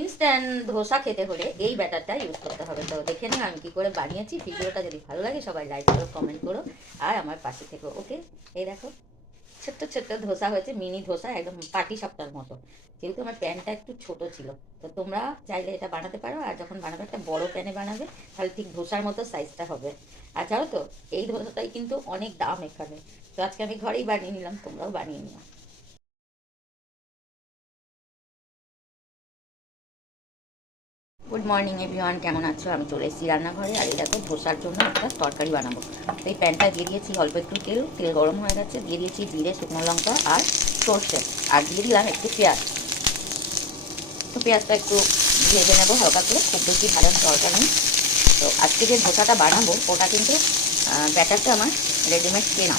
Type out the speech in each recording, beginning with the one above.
Instant dosa খেতে হলে এই ব্যাটারটা ইউজ করতে হবে। তো দেখে নিও আমি কী করে বানিয়েছি। ভিডিওটা যদি ভালো লাগে সবাই লাইক করো, কমেন্ট করো, আর আমার পাশে থেকো। ওকে, এই দেখো ছোট্ট ছোট্ট ধোসা হয়েছে, মিনি ধোসা, একদম পাটি সাপটার মতো। যেহেতু আমার প্যানটা একটু ছোট ছিল, তো তোমরা চাইলে এটা বানাতে পারো। আর যখন বানাবে একটা বড় প্যানে বানাবে, তাহলে ঠিক ধোসার মতো সাইজটা হবে। আর জানো তো, এই ধোসাটাই কিন্তু অনেক দাম এখানে। তো আজকে আমি ঘরেই বানিয়ে নিলাম, তোমরাও বানিয়ে নিও। গুড মর্নিং এভরিওয়ান, কেমন আছো? আমি চলে এসেছি রান্নাঘরে। আর এই দেখো ধোসার জন্য একটা তরকারি বানাবো। তো এই প্যানটা দিয়ে দিয়েছি অল্প একটু তেল, তেল গরম হয়ে গেছে, দিয়ে দিয়েছি জিরে, শুকনো লঙ্কা আর সর্ষে, আর দিয়ে দিলাম একটু পেঁয়াজ। তো পেঁয়াজটা একটু ভেজে নেবো হালকা করে, খুব বেশি ভাজার দরকার নেই। তো আজকে যে ধোসাটা বানাবো ওটা কিন্তু ব্যাটারটা আমার রেডিমেড কেনা।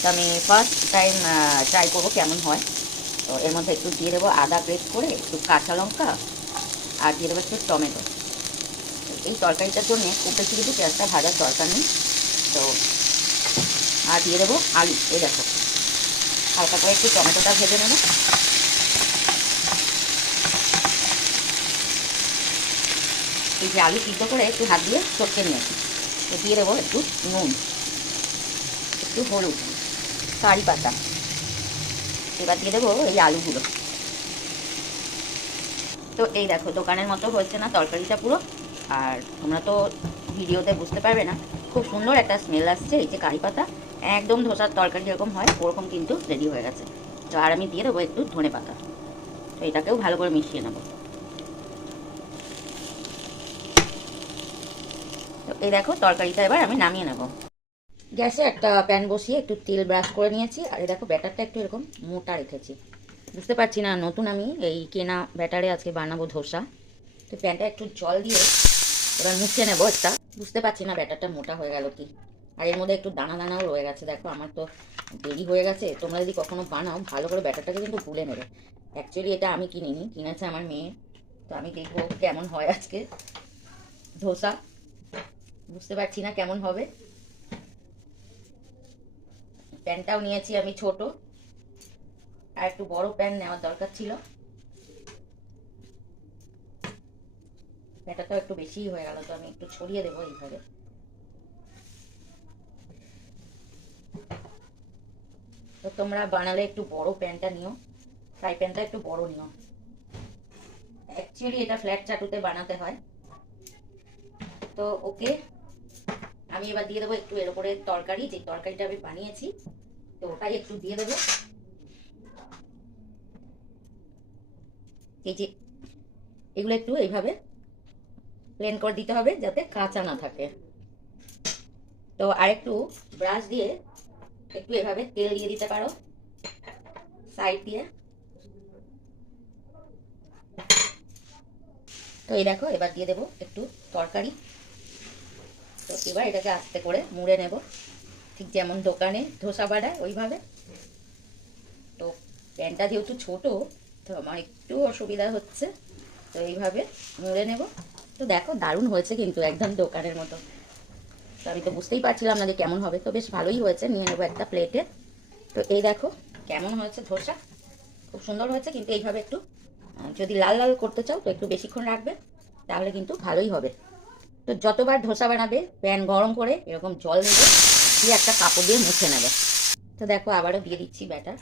তো আমি ফার্স্ট টাইম ট্রাই করবো কেমন হয়। তো এর মধ্যে একটু দিয়ে দেবো আদা পেস্ট করে, একটু কাঁচা লঙ্কা, আর দিয়ে দেবো একটু টমেটো। এই তরকারিটার জন্য খুব বেশি কিন্তু পেঁয়াজটা ভাজার দরকার নেই। তো আর দিয়ে দেবো আলু। এই দেখো হালকা করে একটু টমেটোটা ভেজে নেবো। এই যে আলু সিদ্ধ করে একটু হাত দিয়ে চটকে নিয়েছি। তো দিয়ে দেবো একটু নুন, একটু হলুদ, কারি পাতা। এবার দিয়ে দেবো এই আলুগুলো। তো এই দেখো দোকানের মতো হয়েছে না তরকারিটা পুরো? আর তোমরা তো ভিডিওতে বুঝতে পারবে না, খুব সুন্দর একটা স্মেল আসছে। এই যে কারি পাতা, একদম ধোসার তরকারি যেরকম হয় ওরকম কিন্তু রেডি হয়ে গেছে। তো আর আমি দিয়ে দেবো একটু ধনে পাতা। তো এটাকেও ভালো করে মিশিয়ে নেবো। তো এই দেখো তরকারিটা এবার আমি নামিয়ে নেব। গ্যাসে একটা প্যান বসিয়ে একটু তেল ব্রাশ করে নিয়েছি। আর এই দেখো ব্যাটারটা একটু এরকম মোটা রেখেছি। বুঝতে পারছি না, নতুন আমি এই কেনা ব্যাটারে আজকে বানাবো ধোসা। তো প্যানটা একটু জল দিয়ে এবার মুছে নেবো একটা। বুঝতে পারছি না ব্যাটারটা মোটা হয়ে গেল কি। আর এর মধ্যে একটু দানা দানাও রয়ে গেছে। দেখো আমার তো দেরি হয়ে গেছে। তোমরা যদি কখনো বানাও ভালো করে ব্যাটারটাকে কিন্তু গুলে নেবে। অ্যাকচুয়ালি এটা আমি কিনিনি, কিনেছে আমার মেয়ে। তো আমি দেখবো কেমন হয় আজকে ধোসা। বুঝতে পারছি না কেমন হবে। প্যানটাও নিয়েছি আমি ছোট, আর একটু বড় প্যান নেওয়ার দরকার ছিল। ব্যাটারটাও একটু বেশিই হয়ে গেল, তো আমি একটু ছড়িয়ে দেবো এইভাবে। তো তোমরা বানালে একটু বড় প্যানটা নিও, ফ্রাই প্যানটা একটু বড় নিও। অ্যাকচুয়ালি এটা ফ্ল্যাট চাটুতে বানাতে হয়। তো ওকে, আমি এবার দিয়ে দেবো একটু এর উপরে তরকারি, যে তরকারিটা আমি বানিয়েছি। তো ওটাই একটু দিয়ে দেবো। এই যে এগুলো একটু এইভাবে প্লেন করে দিতে হবে যাতে কাঁচা না থাকে। তো আর একটু ব্রাশ দিয়ে একটু এভাবে তেল দিয়ে দিতে পারো সাইড দিয়ে। তো এই দেখো এবার দিয়ে দেবো একটু তরকারি। তো এবার এটাকে আস্তে করে মুড়ে নেব, ঠিক যেমন দোকানে ধোসা বানায় ওইভাবে। তো প্যানটা যেহেতু ছোট, তো আমার একটু অসুবিধা হচ্ছে। তো এইভাবে মুড়ে নেব। তো দেখো দারুণ হয়েছে কিন্তু, একদম দোকানের মতো। তো আমি তো বুঝতেই পারছিলাম না যে কেমন হবে। তো বেশ ভালোই হয়েছে, নিয়ে নেবো একটা প্লেটে। তো এই দেখো কেমন হয়েছে ধোসা, খুব সুন্দর হয়েছে। কিন্তু এইভাবে একটু যদি লাল লাল করতে চাও তো একটু বেশিক্ষণ রাখবে, তাহলে কিন্তু ভালোই হবে। তো যতবার ধোসা বানাবে প্যান গরম করে এরকম জল দেবে, দিয়ে একটা কাপড় দিয়ে মুছে নেবে। তো দেখো আবারও দিয়ে দিচ্ছি ব্যাটার।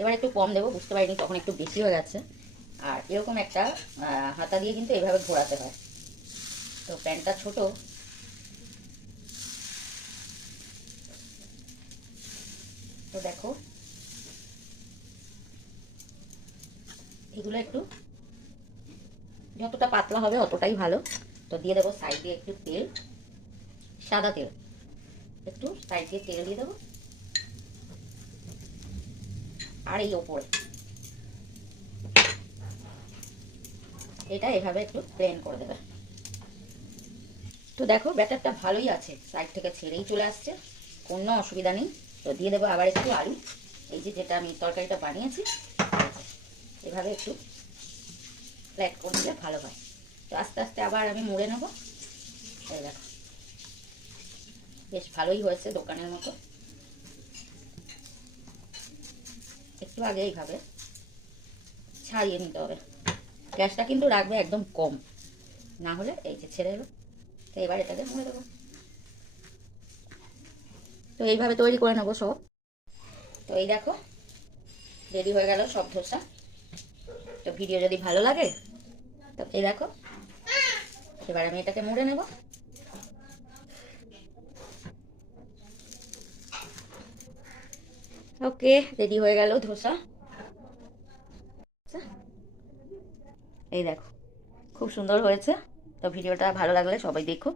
এবার একটু কম দেবো, বুঝতে পারিনি তখন একটু বেশি হয়ে গেছে। আর এরকম একটা হাতা দিয়ে কিন্তু এইভাবে ঘোরাতে হয়। তো প্যানটা ছোট। তো দেখো এগুলো একটু যতটা পাতলা হবে অতটাই ভালো। তো দিয়ে দেবো সাইড দিয়ে একটু তেল, সাদা তেল, একটু সাইড দিয়ে তেল দিয়ে দেবো। আর এই ওপরে এটা এভাবে একটু প্লেন করে দেবে। তো দেখো ব্যাটারটা ভালোই আছে, সাইড থেকে ছেড়েই চলে আসছে, কোনো অসুবিধা নেই। তো দিয়ে দেবো আবার একটু আলু, এই যে যেটা আমি তরকারিটা বানিয়েছি এভাবে একটু ফ্ল্যাট করে দিলে ভালো হয়। তো আস্তে আস্তে আবার আমি মুড়ে নেব। এই দেখো বেশ ভালোই হয়েছে দোকানের মতো। একটু আগে এইভাবে ছাড়িয়ে নিতে হবে। গ্যাসটা কিন্তু রাখবে একদম কম, না হলে এই যে ছেড়ে এলো। তো এবার এটাকে মুড়ে দেবো। তো এইভাবে তৈরি করে নেবো সব। তো এই দেখো রেডি হয়ে গেল সব ধোসা। তো ভিডিও যদি ভালো লাগে তো এই দেখো, এবার আমি এটাকে মুড়ে নেব। ওকে, রেডি হয়ে গেল ধোসা। এই দেখো খুব সুন্দর হয়েছে। তো ভিডিওটা ভালো লাগলে সবাই দেখো।